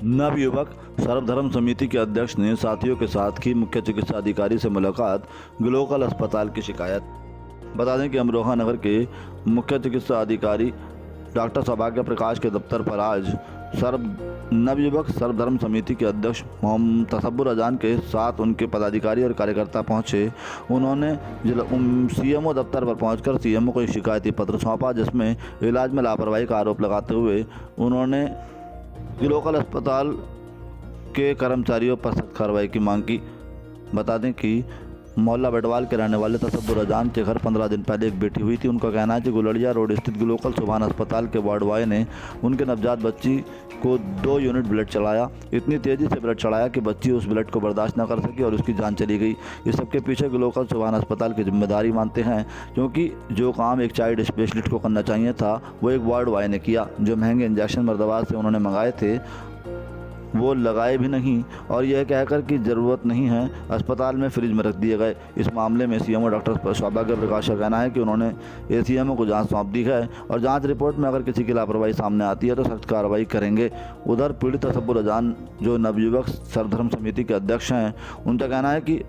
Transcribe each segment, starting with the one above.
नवयुवक सर्वधर्म समिति के अध्यक्ष ने साथियों के साथ की मुख्य चिकित्सा अधिकारी से मुलाकात, ग्लोकल अस्पताल की शिकायत। बता दें कि अमरोहा नगर के मुख्य चिकित्सा अधिकारी डॉक्टर सौभाग्य प्रकाश के दफ्तर पर आज नवयुवक सर्वधर्म समिति के अध्यक्ष मोहम्मद तसब्बुर अजान के साथ उनके पदाधिकारी और कार्यकर्ता पहुंचे। उन्होंने सीएमओ दफ्तर पर पहुंचकर सीएमओ को एक शिकायती पत्र सौंपा, जिसमें इलाज में लापरवाही का आरोप लगाते हुए उन्होंने ग्लोकल अस्पताल के कर्मचारियों पर सख्त कार्रवाई की मांग की। बता दें कि मोहल्ला बेटवाल के रहने वाले तसब्बुर अजान के घर 15 दिन पहले एक बेटी हुई थी। उनका कहना है कि गुलड़िया रोड स्थित ग्लोकल सुभान अस्पताल के वार्ड बॉय ने उनके नवजात बच्ची को 2 यूनिट ब्लड चढ़ाया। इतनी तेज़ी से ब्लड चढ़ाया कि बच्ची उस ब्लड को बर्दाश्त न कर सकी और उसकी जान चली गई। इस सबके पीछे ग्लोकल सुभान अस्पताल की जिम्मेदारी मानते हैं, क्योंकि जो काम एक चाइल्ड स्पेशलिस्ट को करना चाहिए था वो एक वार्ड बॉय ने किया। जो महंगे इंजेक्शन मर्दाबाद से उन्होंने मंगाए थे वो लगाए भी नहीं और यह कहकर कि ज़रूरत नहीं है अस्पताल में फ्रिज में रख दिए गए। इस मामले में सीएमओ डॉक्टर सौभाग्य प्रकाश का कहना है कि उन्होंने एसीएमओ को जांच सौंप दी है और जांच रिपोर्ट में अगर किसी की लापरवाही सामने आती है तो सख्त कार्रवाई करेंगे। उधर पीड़ित तसब्बुर अजान जो नवयुवक सर्वधर्म समिति के अध्यक्ष हैं, उनका कहना है कि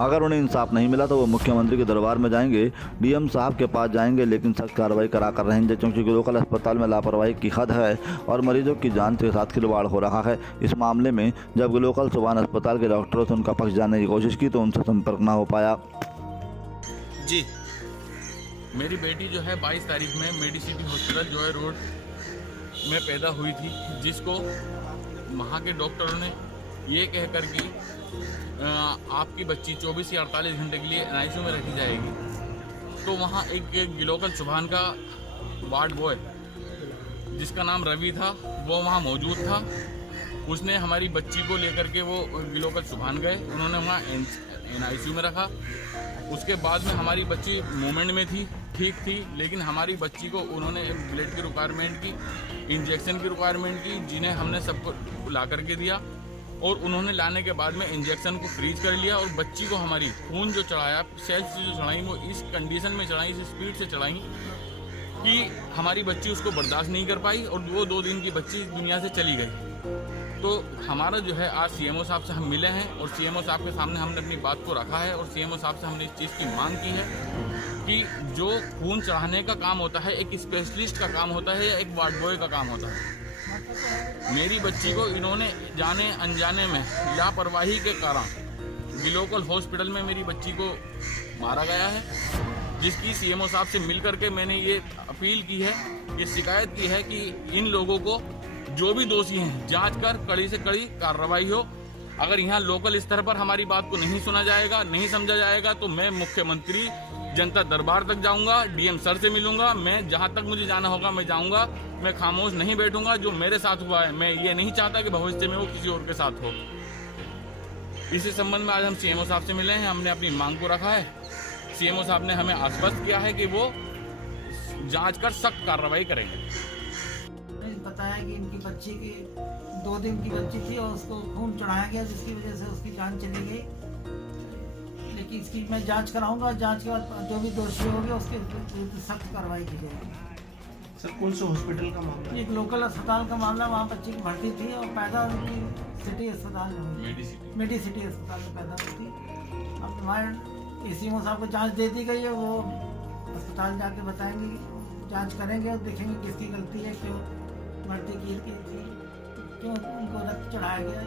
अगर उन्हें इंसाफ नहीं मिला तो वो मुख्यमंत्री के दरबार में जाएंगे, डीएम साहब के पास जाएंगे, लेकिन सख्त कार्रवाई करा कर रहेंगे, क्योंकि ग्लोकल अस्पताल में लापरवाही की हद है और मरीजों की जान के साथ खिलवाड़ हो रहा है। इस मामले में जब ग्लोकल सुभान अस्पताल के डॉक्टरों से उनका पक्ष जानने की कोशिश की तो उनसे संपर्क न हो पाया। जी, मेरी बेटी जो है 22 तारीख में मेडिसिटी हॉस्पिटल जॉय रोड में पैदा हुई थी, जिसको वहाँ के डॉक्टरों ने ये कहकर कि आपकी बच्ची 24 या 48 घंटे के लिए एनआईसीयू में रखी जाएगी। तो वहाँ एक ग्लोकल सुभान का वार्ड बॉय जिसका नाम रवि था वो वहाँ मौजूद था। उसने हमारी बच्ची को लेकर के वो ग्लोकल सुभान गए, उन्होंने वहाँ एनआईसीयू में रखा। उसके बाद में हमारी बच्ची मूवमेंट में थी, ठीक थी, लेकिन हमारी बच्ची को उन्होंने ब्लड की रिक्वायरमेंट की, इंजेक्शन की रिक्वायरमेंट की, जिन्हें हमने सबको ला करके दिया और उन्होंने लाने के बाद में इंजेक्शन को फ्रीज कर लिया और बच्ची को हमारी खून जो चढ़ाया, सेल्फ से जो चढ़ाई वो इस कंडीशन में चढ़ाई, इस स्पीड से चढ़ाई कि हमारी बच्ची उसको बर्दाश्त नहीं कर पाई और वो 2 दिन की बच्ची दुनिया से चली गई। तो हमारा जो है आज सीएमओ साहब से हम मिले हैं और सीएमओ साहब के सामने हमने अपनी बात को रखा है और सीएमओ साहब से हमने इस चीज़ की मांग की है कि जो खून चढ़ाने का काम होता है एक स्पेशलिस्ट का काम होता है या एक वार्ड बॉय का काम होता है। मेरी बच्ची को इन्होंने जाने अनजाने में लापरवाही के कारण ग्लोकल हॉस्पिटल में मेरी बच्ची को मारा गया है, जिसकी सीएमओ साहब से मिल करके मैंने ये अपील की है, ये शिकायत की है कि इन लोगों को जो भी दोषी हैं जांच कर कड़ी से कड़ी कार्रवाई हो। अगर यहाँ लोकल स्तर पर हमारी बात को नहीं सुना जाएगा, नहीं समझा जाएगा तो मैं मुख्यमंत्री जनता दरबार तक जाऊंगा, डीएम सर से मिलूंगा, मैं जहां तक मुझे जाना होगा मैं जाऊंगा। मैं खामोश नहीं बैठूंगा। जो मेरे साथ हुआ है मैं ये नहीं चाहता कि भविष्य में वो किसी और के साथ हो। इसी संबंध में आज हम सीएमओ साहब से मिले हैं, हमने अपनी मांग को रखा है। सीएमओ साहब ने हमें आश्वस्त किया है कि वो जांच कर सख्त कार्रवाई करेंगे। बताया कि इनकी बच्ची की 2 दिन की बच्ची थी और उसको खून चढ़ाया गया, जिसकी वजह से उसकी जान चली गई। लेकिन इसकी मैं जांच कराऊंगा, जांच के बाद जो भी दोषी होंगे उसके विरुद्ध सख्त कार्रवाई की जाएगी। सर, कौन से हॉस्पिटल का मामला? एक लोकल अस्पताल का मामला, वहाँ बच्ची की भर्ती थी और पैदा उनकी सिटी अस्पताल में हुई, मेडिसिटी अस्पताल में पैदा हुई थी। अब हमारे एसीएमओ साहब को जांच दे दी गई है, वो अस्पताल जाके बताएंगे, जांच करेंगे और देखेंगे किसकी गलती है, क्यों भर्ती की थी, क्यों उनको रक्त चढ़ाया गया।